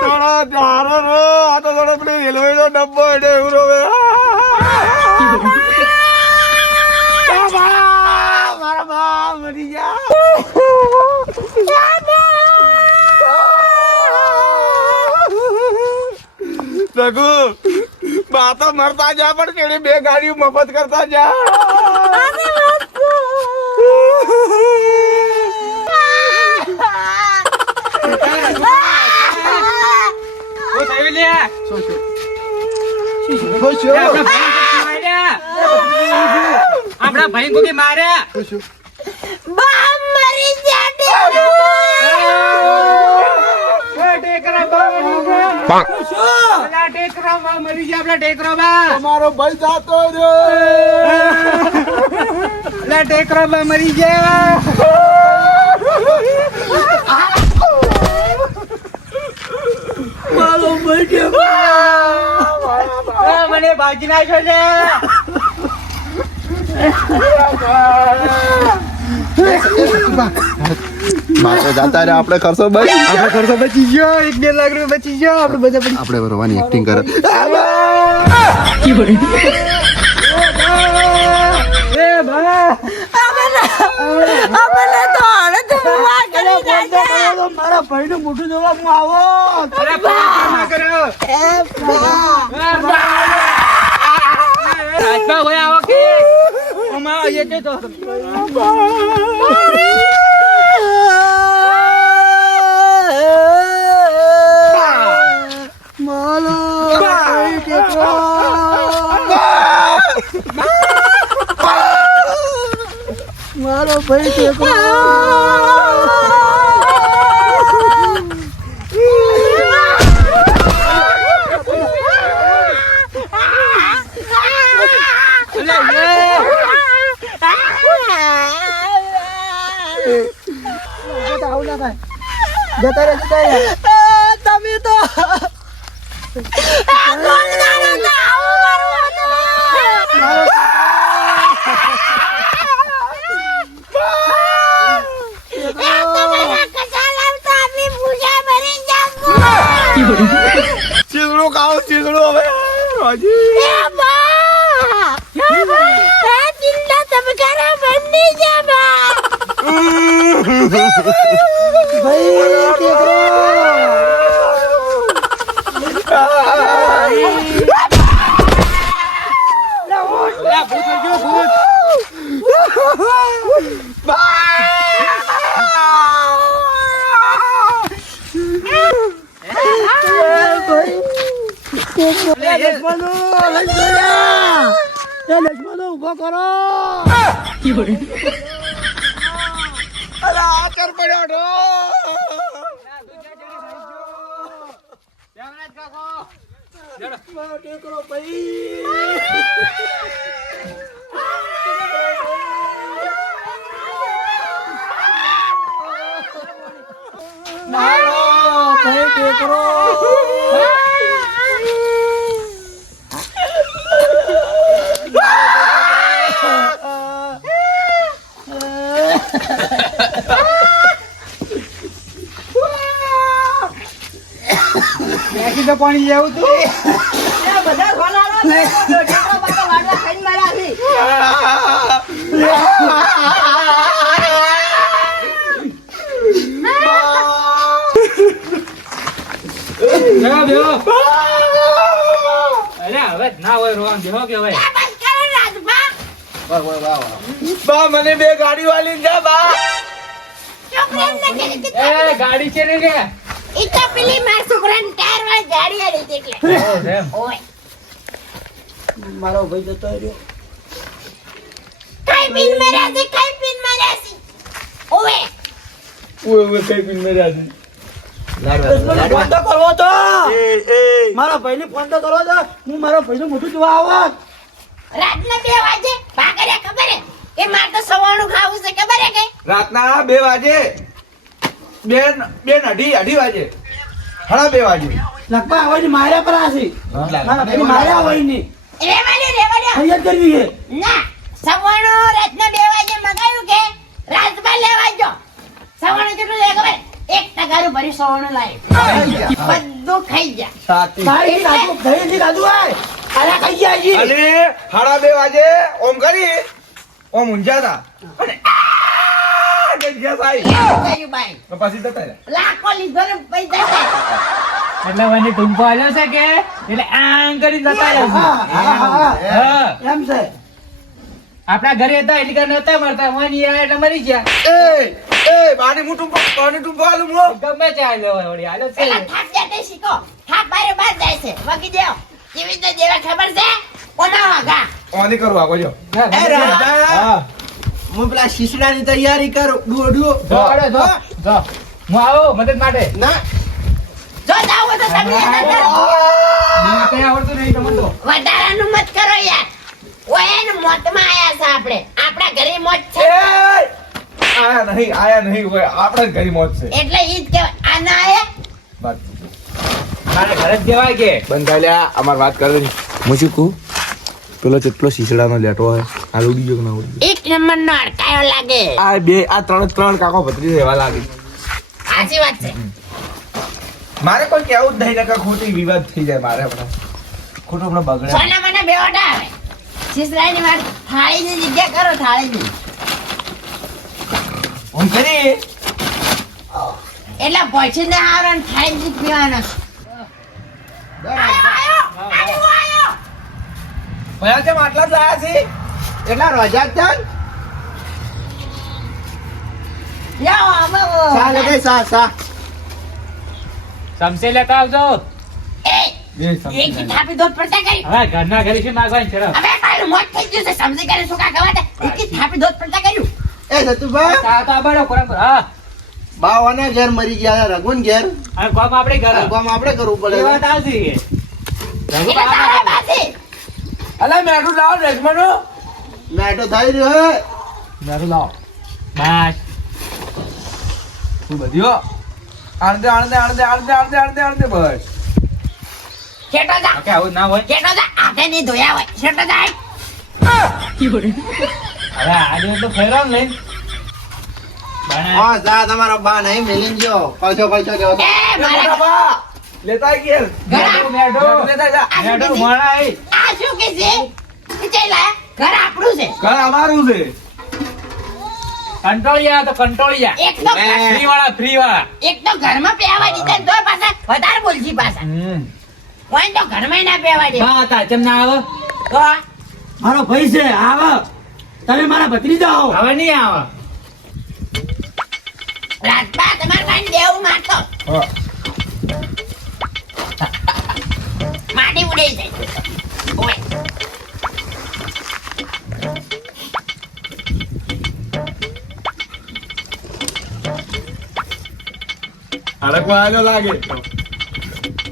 થોડા ધારો રો આ તો થોડો પેલી રેલવે નો ડબ્બો એટલે એવું રોવે મારા બા મરી ગયા રઘુ બા તો મરતા જા પણ કેડી બે ગાડીઓ મફત કરતા જા આપડા ભાઈ કો માર્યા તમારો ભાઈ જાતો ટેકરો બા મરી ગયા મારો ભાઈ મને બાજી નાખ્યો છે મારે જાતા રે આપણે કરશો ભાઈ આપડે ખર્ચો બચી ગયો 1-2 લાખ રૂપિયા બચી ગયો આપડે બધા આપણે ભરવાની એક્ટિંગ કરે એ ભા મારા ભાઈ નું મોઢું જોવા હું આવો અરે ના કરો રાજપા હોય આવો કે અમાર આયે તો મારો ભાઈ ટેકો તમે તો ચીઝડું ખાઓ ચીઝડું હવે ઉભો કરો કર પડ્યો ટેકરો ભાઈ મારો ભાઈ ટેકરો તો પાણી જેવું તું બધા ખોલાડો ને ટેકરો બાકા વાડવા ખાઈને માર્યા છે અરે હવે ના હોય રોવાનું દેહો કે હવે બા મને બે ગાડી વાલી જા બા એ ગાડી છે ને કે પેલી માર છોકરાને ટાયર વાળી ગાડી આલી હતી એટલે ઓય મારો ભાઈ જતો રહ્યો કઈ પિન માર્યા છે કઈ પિન માર્યા છે ઓય ઓય કઈ પિન મેરા છે ફોન તો કરવો તો મારા ભાઈ ને ફોન તો કરવો તો હું મારા ભાઈ નું મોઢું જોવા આવો રાતના 2 વાગે ભાગર્યા ખબર હે એ માર તો સવાણું ખાવું છે ખબર હે કે રાતના 2 વાગે અઢી વાગે 2:30 વાગે લગભગ આવે ને માર્યા પર આસી મારા ભાઈ માર્યા હોય ને રેવાડે ફરિયાદ કરવી છે ના સવાણું રાતના 2 વાગે મગાયું કે ગારું ભરી સવાણું લાવી બધું ખાઈ ગયા સાચી. ખાઈ ખાધું, ખાઈ ખાધું હોય. અરે ખાઈ ગયા હજી. અને 2:30 વાગે ઓમ કરી ઓમ ઊંઝા હતા અને આ કરી ગયા સાહેબ. એવું કર્યું બાઈ તો પછી જતા રહ્યા. લાખો લીધો ને પૈસા ખાય. એટલે વની ટૂંકો આવ્યો છે કે એટલે આમ કરી જતા હા, રહેશે. હા, હા. હા. એમ છે. આપણા ઘરે હતા એટલે કે નતા મરતા વની આયા એટલે મરી ગયા. બાની મોટું પાણી ટૂંકો આલું મો. ગમે ત્યાં આલ્યો હોય વળી આલ્યો છે. પેલા થાક જાતે શીખો થાક બારે બાર જાય છે વગી દેવ કેવી રીતે દેવા ખબર છે કોના વાગા ઓની કરવા બોલ્યો. હા, એ રાજા, હું પેલા શીશડાની તૈયારી કરું. ડુઓ. જો અડે, જો, જો. હું આવો મદદ માટે. ના. જો જાવ હોય તો તમે અંદર કરો. મને કઈ આવડતું નહીં તમને તો. વધારાનું મત કરો યાર ઓય ને મોતમાં આયા છે આપણે આપણા ઘરે મોત છે આયા નહીં હોય આપણે જ ઘરી મોજ છે. એટલે ઈ જ કહેવાય આ ના આયા બસ. મારા ઘરે જ દેવાય કે બંધ લ્યા અમાર વાત કરવાની. હું શું કહું પેલો જેટલો શીશડાનો લેટો હોય આ ઉડી ગયો કે ના ઉડી એક નંબર નો અડકાયો લાગે ગયો? આ ત્રણ કાકો ભત્રી રહેવા લાગી. સાચી વાત છે મારે કોઈ કેવું જ નહીં નકર ખોટી વિવાદ થઈ જાય મારે હમણાં ખોટું હમણાં બગડે. સોના મને બેવડા આવે શીશડાની વાત થાળીની જગ્યા કરો થાળીની હું કરી એટલે પછી ને આવરણ થાળીની જ પીવાનો છે. આયો. ભયા કેમ આટલા જ લાયા છે? એટલા રોજા જ છે ને? લ્યો, આવો. સા લે ભાઈ, સા. સમસે લેતા આવજો. એ, બે સમજી એક જાય. થાપી દોત પડતા કરી હવે ઘરના ઘરે શું માગવાની શરમ? હવે મારું મોત થઈ ગયું છે સમજી કરે શું કા ગવાતે એક થાપી દોત પડતા કર્યું એ સતુભા, ચા તો આબાડો કોરમ. હા બાવાના ઘેર મરી ગયા રઘુન ઘેર. અને કોમ આપણે ઘરે આ કામ આપણે કરવું એ પડે. વાત આવતી કે રઘુ એટલે તારા બાબા પાસે અલા મેઠું લાવો રેશમાનો. મેટો થઈ રહ્યો હે. મેઠું લાવો. બસ તું બધીઓ આણદે બસ. શેટો જા કે આવું ના હોય. શેટો જા હાથે ની ધોયા હોય શેટો જા હવે આજે તો ફેરવ લઈને હા, સા તમારો બા નહીં મિલિન જો. કલછો કેવો એ મારા બા લેતા આય ઘેર. ઘર મેઢો લેતા જા. આ શું મેઢો કે છે? મળાય. આ શું કે છે ચેલા ઘર આપણું છે ઘર અમારું છે. કંટ્રોલિયા તો કંટ્રોલિયા. એક તો ફ્રી વાળા. એક તો ઘરમાં પહેવા દીધા તો પાછા વધારે બોલજી પાછા કોઈ તો ઘરમાં ના પહેવા દે બા હતા ચમ ના આવે. તો મારો ભાઈ છે, આવો. તમે મારા ભત્રીજા હો. હવે નહીં આવે. રાજપા તમારે ભાઈ દેવું મારતો હા. માટી ઉડે જાય ઓય હડકવા આલ્યો લાગે.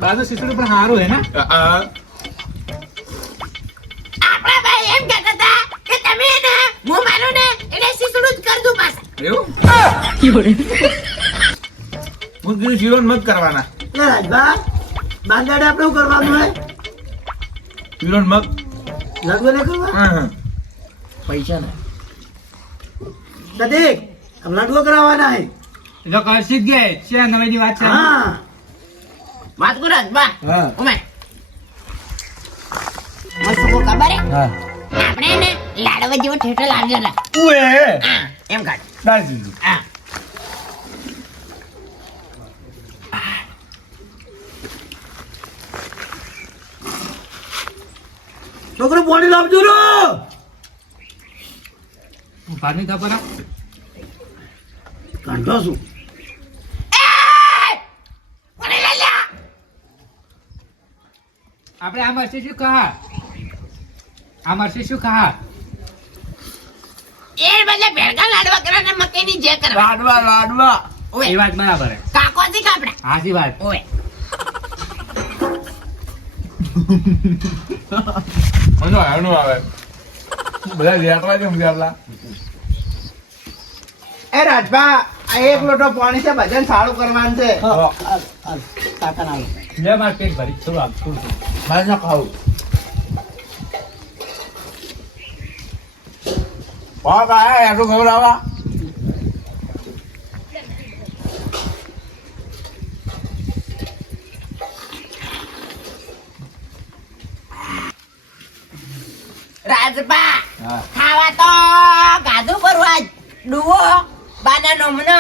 બાજુ શીશડું પણ સારું હે ને. આપણા ભાઈ એમ કહેતા હતા કે તમે ને હું માનું ને એટલે શીશડું જ કર દઉં પાછા એવું? હું કીધું શિરોન મત કરવાના. એ રાજભા, બાંદાડે આપણે શું કરવાનું હે? શિરોન મત. લગ્ન નહીં કરવા? હા. પૈસા ના. પ્રતીક, આમ લાડવો કરાવવાના હે. એ તો કરશી જ ગયા છે નવીની વાત છે. હા. વાત કરો રાજપા હા. ઉમે મસ્ત કો ખબર હે હા. આપણે ને લાડવા જેવો ઠેઠો લાવ્યો ને ઉએ હા એમ કાઢ દાજી. હા છોકરો પાણી લાવજો રો. પાણી તો પરા. કાઢો છું. કોને લઈ લ્યા આપણે આ મરસી શું કહા? આ મરસી શું કહા? એ બદલે ભેળકા લાડવા કરે ને મકઈની જે કરવા લાડવા. ઓય એ વાત બરાબર હે. કાકો થી કાપડા હાચી વાત. ઓય મનો આવે. બધા લેટવા કેમ ગયા? એ રાજભા, આ એક લોટો પાણી છે, ભજન સારું કરવાનું છે. હા. કાકા ના લો. લે માર પેટ ભરી થોડું આપ થોડું. મારે ના ખાવું. પાક આયા એટલું ખબર આવા. રાજપા હા. ખાવા તો ગાધું પરવા ડુવો બાના નોમનો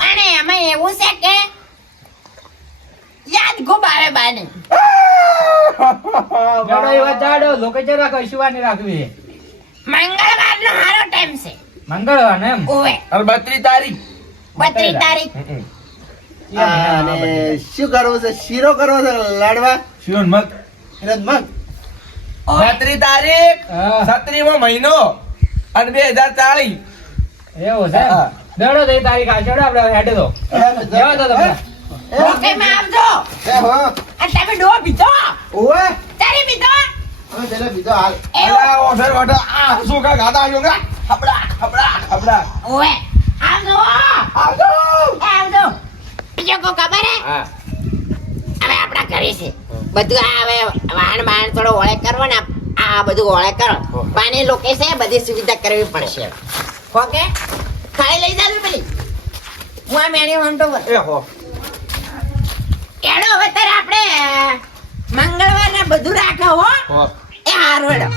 અને એમાં એવું છે કે યાદ ખૂબ આવે બાને જાડો એ વાત જાડો લોકેશન રાખો ઈશુવાની રાખવી મંગળવારનો હારો ટાઈમ છે મંગળવાર ને એમ ઓવે અને 32 તારીખ 32 તારીખ અને શું કરવું છે શીરો કરવો છે લાડવા શિવન મગ રદ મગ 32 તારીખ હા. 37મો મહિનો અને 2040 એવું છે હા. દડો તો એ તારીખ આવશે હેડો આપણે હેડે તો જવા દો તમને ઓકે માં આવજો એ હો અને તમે ડો પીધો ઓવે તારી પીધો હવે જલે બીજો હાલ એવું અલા ઓઢર ઓઢર આ શું કા ગાતા આવ્યો કા હબડા હબડા હબડા ઓવે આવજો આવજો આવજો બીજો કો ખબર હે હા હવે આપણા ઘરે છે બધું આ હવે વાહન વાહન થોડો ઓળે કરવો ને આ બધું ઓળે કરો પાણી લોકે છે બધી સુવિધા કરવી પડશે ઓકે ખાઈ લઈ જાવ પેલી હું આ મેણી હંટો એ હો એડો હવે તારે આપણે મંગળવાર ને બધું રાખો હો હો એ હારું એડો